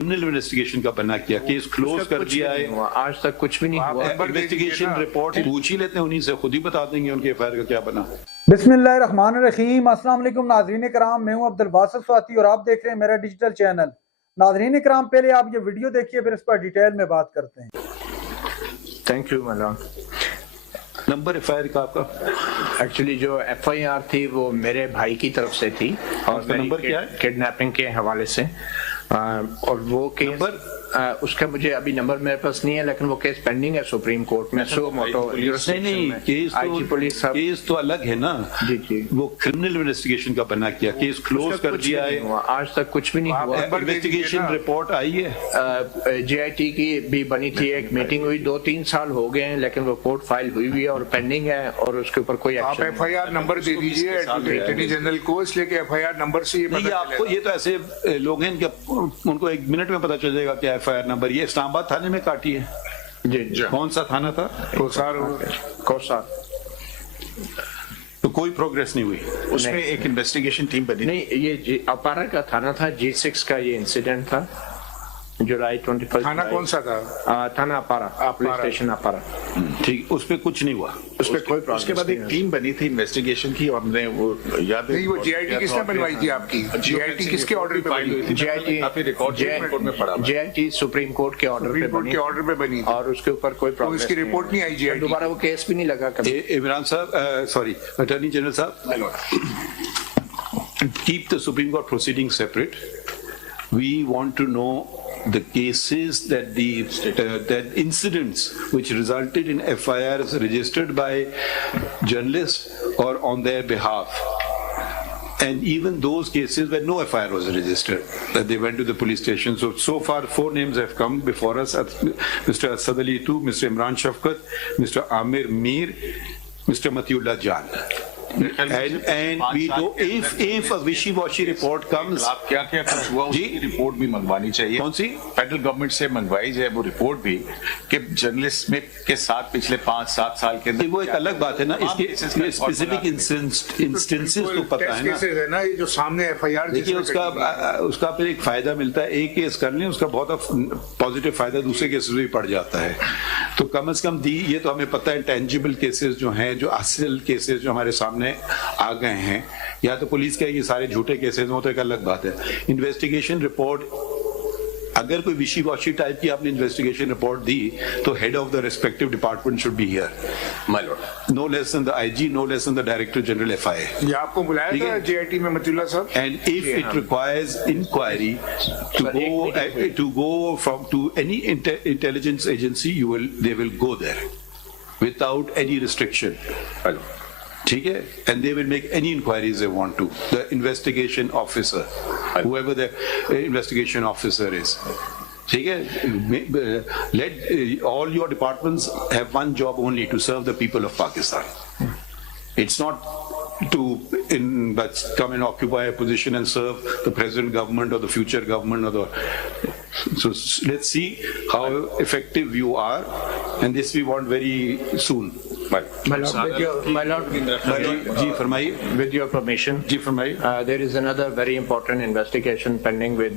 Criminal investigation का बना किया, केस क्लोज कर दिया है, आज तक कुछ भी नहीं हुआ। इन्वेस्टिगेशन रिपोर्ट पूछ ही लेते हैं उन्हीं से, खुद ही बता देंगे उनके एफआईआर का क्या बना। बिस्मिल्लाहिर्रहमानिर्रहीम, अस्सलाम वालेकुम नाज़रीन कराम, मैं हूं अब्दुल बासित स्वाति और आप देख रहे हैं मेरा डिजिटल चैनल। नाज़रीन कराम, पहले आप ये वीडियो देखिए, फिर इस पर डिटेल में बात करते हैं। Thank you Malan. Number FIR का आपका? एक्चुअली जो एफआईआर थी वो मेरे भाई की तरफ से थी और नंबर क्या है? किडनैपिंग के हवाले से, और वो केस उसका मुझे अभी नंबर मेरे पास नहीं है, लेकिन वो केस पेंडिंग है सुप्रीम कोर्ट में। सो मोटो नहीं, केस तो अलग है ना जी जी। वो क्रिमिनल इन्वेस्टिगेशन का बना किया, केस क्लोज कर दिया है, आज तक कुछ भी नहीं हुआ। इन्वेस्टिगेशन रिपोर्ट आई है, जेआईटी की भी बनी थी, एक मीटिंग हुई, 2-3 साल हो गए हैं, लेकिन रिपोर्ट फाइल हुई हुई है और पेंडिंग है और उसके ऊपर कोई आप एफआईआर नंबर दे दीजिए अटॉर्नी जनरल को, इसलिए कि एफआईआर नंबर से ये आपको, ये तो ऐसे लोग हैं उनको 1 मिनट में पता चल जाएगा क्या एफआईआर नंबर। ये इस्लामाबाद थाने में काटी है जी। कौन सा थाना था? कोसार। तो कोई प्रोग्रेस नहीं हुई उसमें। एक इन्वेस्टिगेशन टीम बनी नहीं, ये अपारा का थाना था, G6 का ये इंसिडेंट था जुलाई 21। थाना कौन सा था? थाना अपारा, पुलिस स्टेशन अपारा। ठीक, उस पे कुछ नहीं हुआ, उस पे कोई प्रोग्रेस। उसके बाद एक टीम बनी थी इन्वेस्टिगेशन की, हमने वो याद नहीं, वो जेआईटी किसने बनवाई थी आपकी? जेआईटी किसके ऑर्डर पे बनी थी? जेआईटी सुप्रीम कोर्ट के ऑर्डर पे बनी और उसके ऊपर कोई प्रोग्रेस, उसकी रिपोर्ट नहीं आई जेआईटी, दोबारा वो केस भी नहीं लगा कभी। इमरान साहब, सॉरी अटॉर्नी जनरल साहब, keep the Supreme Court proceedings separate. We want to know the cases that that incidents which resulted in FIRs registered by journalists or on their behalf, and even those cases where no FIR was registered, that they went to the police station. So far 4 names have come before us: Mr. Asad Ali II, Mr. Imran Shafkat, Mr. Amir Mir, Mr. Matiullah Jan. And we do, if a wishy-washy report comes, क्या क्या कुछ हुआ उसकी report भी मंगवानी चाहिए। कौन सी? Federal government से मंगवाई जाए वो रिपोर्ट भी, कि जर्नलिस्ट में के साथ पिछले 5-7 साल के अंदर। वो एक अलग बात है ना, इसके स्पेसिफिक इंस्टेंसेस तो पता है ना, ये जो सामने एफआईआर, देखिए उसका फिर एक फायदा मिलता है, एक केस कर लें उसका बहुत पॉजिटिव फायदा दूसरे केसेस में भी पड़ जाता है। तो कम से कम ये तो हमें पता है, टेंजिबल केसेस जो हैं, जो असल केसेस जो हमारे सामने आ गए हैं, या तो पुलिस कहे कि सारे झूठे केसेस हो, तो एक अलग बात है। इन्वेस्टिगेशन रिपोर्ट, अगर कोई विशी वॉशी टाइप की आपने इन्वेस्टिगेशन रिपोर्ट दी, तो head of the respective department should be here, my lord, no less than the IG, no less than the director general FIA. ये आपको बुलाया था जेआईटी में Matiullah sahab? And if it requires inquiry to go from to any intelligence agency, they will go there without any restriction. ठीक है, and they will make any inquiries they want to. The investigation officer, whoever the investigation officer is, ठीक है, let all your departments have one job only: to serve the people of Pakistan. It's not to but come and occupy a position and serve the present government or the future government or the. So let's see how effective you are, and this we want very soon. My lord, जी फरमाइए। with your permission, जी फरमाइए। there is another very important investigation pending with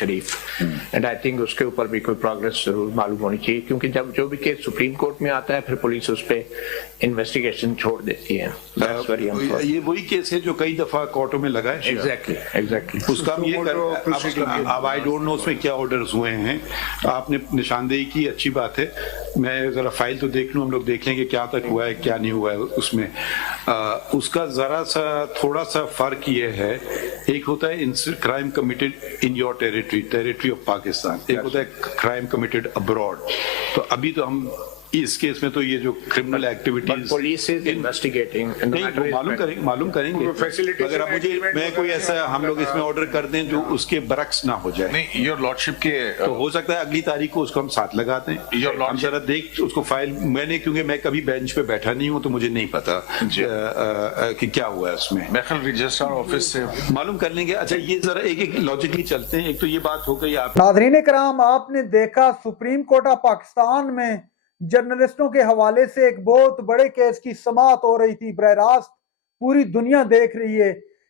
Sharif, and I think उसके ऊपर भी कोई progress जरूर मालूम होनी चाहिए, क्योंकि जब जो भी केस सुप्रीम कोर्ट में आता है, फिर पुलिस उस पे इन्वेस्टिगेशन छोड़ देती है। ये वही केस है जो कई दफा कोर्टों में लगा है। एग्जैक्टली उसका हम ये अब आई डोंट नो उसमें क्या ऑर्डर्स हुए हैं। आपने निशानदेही की, अच्छी बात है, मैं जरा फाइल तो देख लूं, हम लोग देख लेंगे क्या तक हुआ है क्या नहीं हुआ है उसमें। उसका जरा सा थोड़ा सा फर्क ये है, एक होता है crime committed in your territory of Pakistan, एक होता है क्राइम कमिटेड अब्रॉड। तो अभी तो हम इस केस में तो ये जो criminal activities police is investigating, मालूम करेंगे। अगर आप मैं कोई ऐसा हम लोग इसमें ऑर्डर कर दें जो उसके बरक्स ना हो जाए, नहीं, योर लॉर्डशिप के तो हो सकता है अगली तारीख को उसको हम साथ लगाते हैं। योर लॉर्ड जरा देख उसको फाइल, मैंने क्योंकि मैं कभी बेंच पे बैठा नहीं हूँ, तो मुझे नहीं पता कि क्या हुआ है उसमें। मैं कल रजिस्ट्रार ऑफिस से मालूम कर लेंगे। अच्छा, ये जरा एक लॉजिकली चलते हैं। एक तो ये बात हो गई। आप नाज़रीन कराम, आपने देखा सुप्रीम कोर्ट ऑफ पाकिस्तान में जर्नलिस्टों के हवाले से एक बहुत बड़े केस की समाअत हो रही थी। बरह रास्त पूरी दुनिया देख रही है